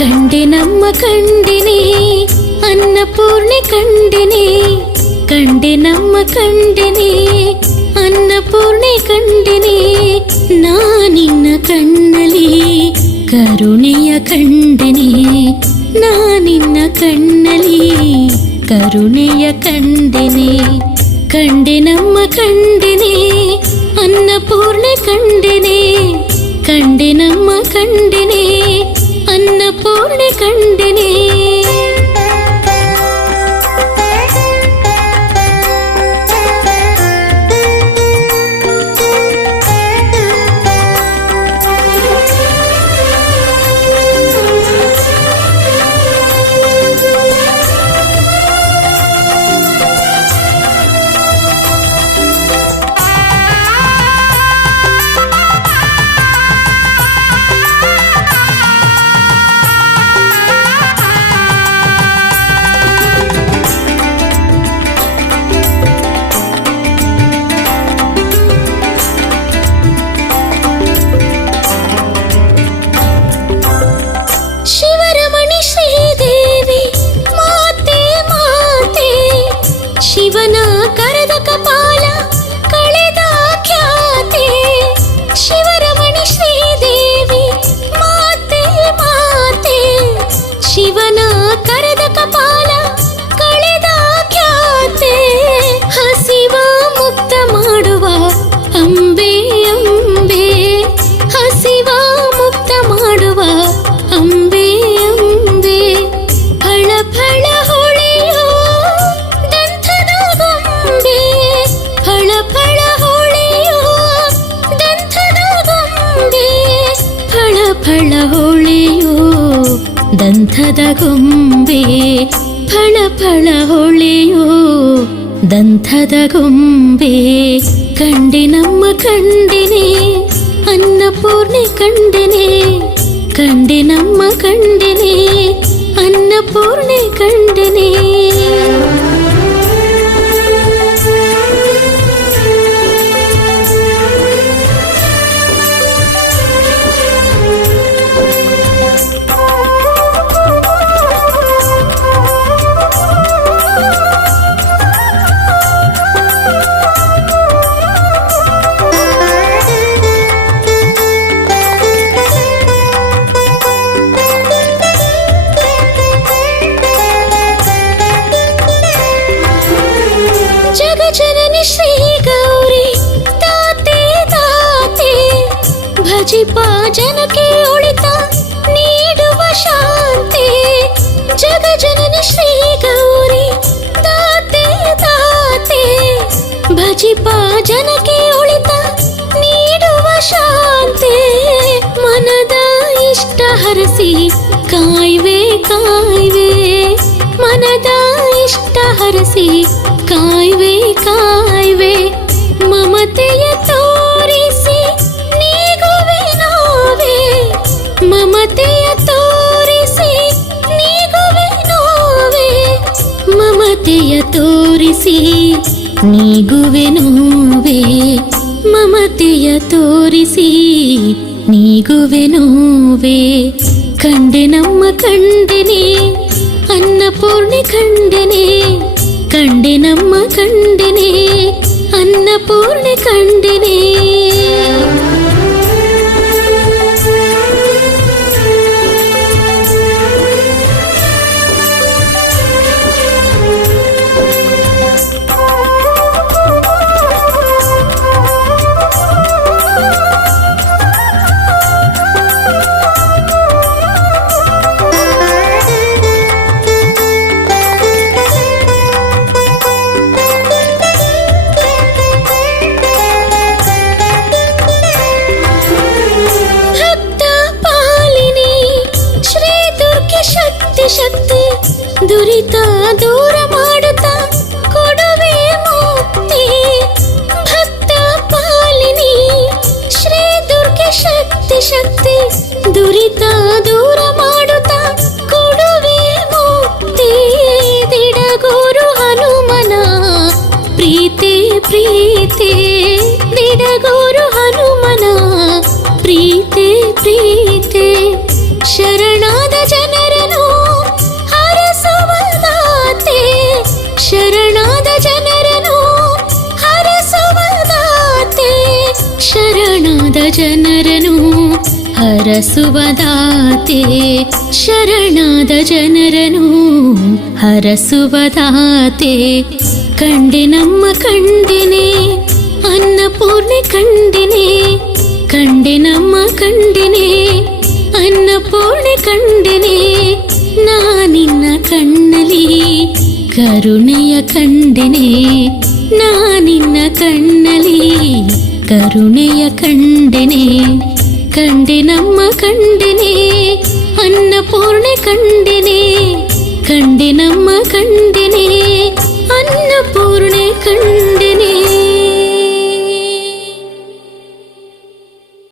ಕಂಡೆ ನಮ್ಮ ಕಂಡಿನಿ ಅನ್ನಪೂರ್ಣೆ ಕಂಡಿನಿ, ಕಂಡೆ ನಮ್ಮ ಕಂಡಿನಿ ಅನ್ನಪೂರ್ಣೆ ಕಂಡಿನಿ. ನಾನಿನ್ನ ಕಣ್ಣಲಿ ಕರುಣೆಯ ಕಂಡಿನಿ, ನಾನಿನ್ನ ಕಣ್ಣಲಿ ಕರುಣೆಯ ಕಂಡಿನಿ. ಕಂಡೆ ನಮ್ಮ ಕಂಡಿನಿ ಅನ್ನಪೂರ್ಣೆ ಕಂಡಿನಿ, ಕಂಡೆ ನಮ್ಮ ಕಂಡಿನಿ ಅನ್ನಪೂರ್ಣೆ ಕಂಡಿನಿ. ಶಿವನ ಕರೆದ ಕಪಾಲ ಕಳೆದ ಖ್ಯಾತೆ, ಶಿವರಮಣಿ ಶ್ರೀದೇವಿ ಮಾತೆ ಮಾತೆ. ಶಿವನ ಕರೆದ ಕಪಾಲ ಕಳೆದ ಖ್ಯಾತೆ, ಹಸಿವ ಮುಕ್ತ ಮಾಡುವ ಅಂಬೆ ಅಂಬೆ, ಹಸಿವ ಮುಕ್ತ ಮಾಡುವ ಅಂಬೆ ಅಂಬೆ. ಫಳ ಫಳ ಹೊಳೆಯೋ ದಂಥದ ಗೊಂಬೆ, ಫಳ ಫಳ ಹೊಳೆಯೋ ದಂಥದ ಗೊಂಬೆ, ಫಳ ಫಳ ಹೊಳೆಯೋ ದಂಥದ ಗೊಂಬೆ, ಫಳ ಫಳ ಹೊಳೆಯೋ ದಂಥದ ಗೊಂಬೆ. ಕಂಡೆ ನಮ್ಮ ಕಂಡಿನಿ ಅನ್ನಪೂರ್ಣೆ ಕಂಡಿನಿ, ಕಂಡೆ ನಮ್ಮ ಕಂಡಿನಿ ಅನ್ನಪೂರ್ಣೆ ಕಂಡಿನಿ. ಜಗಜನನಿ ಶ್ರೀ ಗೌರಿ ತಾತೆ ತಾತೆ, ಭಜಿಪ ಜನಕ್ಕೆ ಒಳಿತ ನೀಡುವ ಶಾಂತಿ. ಜಗಜನನಿ ಶ್ರೀ ಗೌರಿ ತಾತೆ ತಾತೆ, ಭಜಿಪ ಜನಕ್ಕೆ ಒಳಿತ ನೀಡುವ ಶಾಂತಿ. ಮನದ ಇಷ್ಟ ಹರಸಿ ಕಾಯ್ವೆ ಕಾಯ್ವೆ, ಮನದ ಇಷ್ಟ ಹರಸಿ ಕಾಯ್ವೆ ಕಾಯ್ವೆ. ಮಮತೆಯ ತೋರಿಸಿ ನೀಗುವೆ ನೋವೆ, ಮಮತೆಯ ತೋರಿಸಿ ನೀಗುವೆ ನೋವೆ, ಮಮತೆಯ ತೋರಿಸಿ ನೀಗುವೆ ನೋವೆ, ಮಮತೆಯ ಪ್ರೀತಿಯ ತೋರಿಸಿ ನೀಗುವೆನೋವೆ ಕಂಡೆ ನಮ್ಮ ಕಂಡೆನೆ ಅನ್ನಪೂರ್ಣೆ ಕಂಡೆನೆ ಕಂಡೆ ನಮ್ಮ ಕಂಡೆನೆ ಅನ್ನಪೂರ್ಣೆ ಕಂಡೆನೆ ಶಕ್ತಿ ದುರಿತ ದೂರ ಮಾಡುತ್ತಾ ಕೊಡುವೆ ಮುಕ್ತಿ ಭಕ್ತ ಪಾಲಿನಿ ಶ್ರೀ ದುರ್ಗೆ ಶಕ್ತಿ ದುರಿತ ದೂರ ಮಾಡುತ್ತಾ ಕೊಡುವೆ ಮುಕ್ತಿ ದಿಡಗೂರು ಹನುಮನ ಪ್ರೀತಿ ದಿಡಗೂರು ಹನುಮನ ಪ್ರೀತಿ ಶರಣಾದ ಜನರನ್ನು ಶರಣಾದ ಜನರನ್ನು ಹರಸುವದಾತೆ ಶರಣಾದ ಜನರನ್ನು ಹರಸುವದಾತೆ ಶರಣಾದ ಜನರನ್ನು ಹರಸುವದಾತೆ ಕಂಡೆ ನಮ್ಮ ಕಂಡೆನೆ ಅನ್ನಪೂರ್ಣೆ ಕಂಡೆನೆ ಕಂಡೆ ನಮ್ಮ ಕಂಡೆನೆ ಅನ್ನಪೂರ್ಣೆ ಕಂಡೆನೆ ನಾನಿನ್ನ ಕಣ್ಣಲಿ ಕರುಣೆಯ ಕಂಡೆನೆ ನಾನಿನ್ನ ಕಣ್ಣಲಿ ಕರುಣೆಯ ಕಂಡೆನೆ ಕಂಡೆ ನಮ್ಮ ಕಂಡೆನೆ ಅನ್ನಪೂರ್ಣೆ ಕಂಡೆನೆ ಕಂಡೆ ನಮ್ಮ ಕಂಡೆನೆ ಅನ್ನಪೂರ್ಣೆ ಕಂಡೆ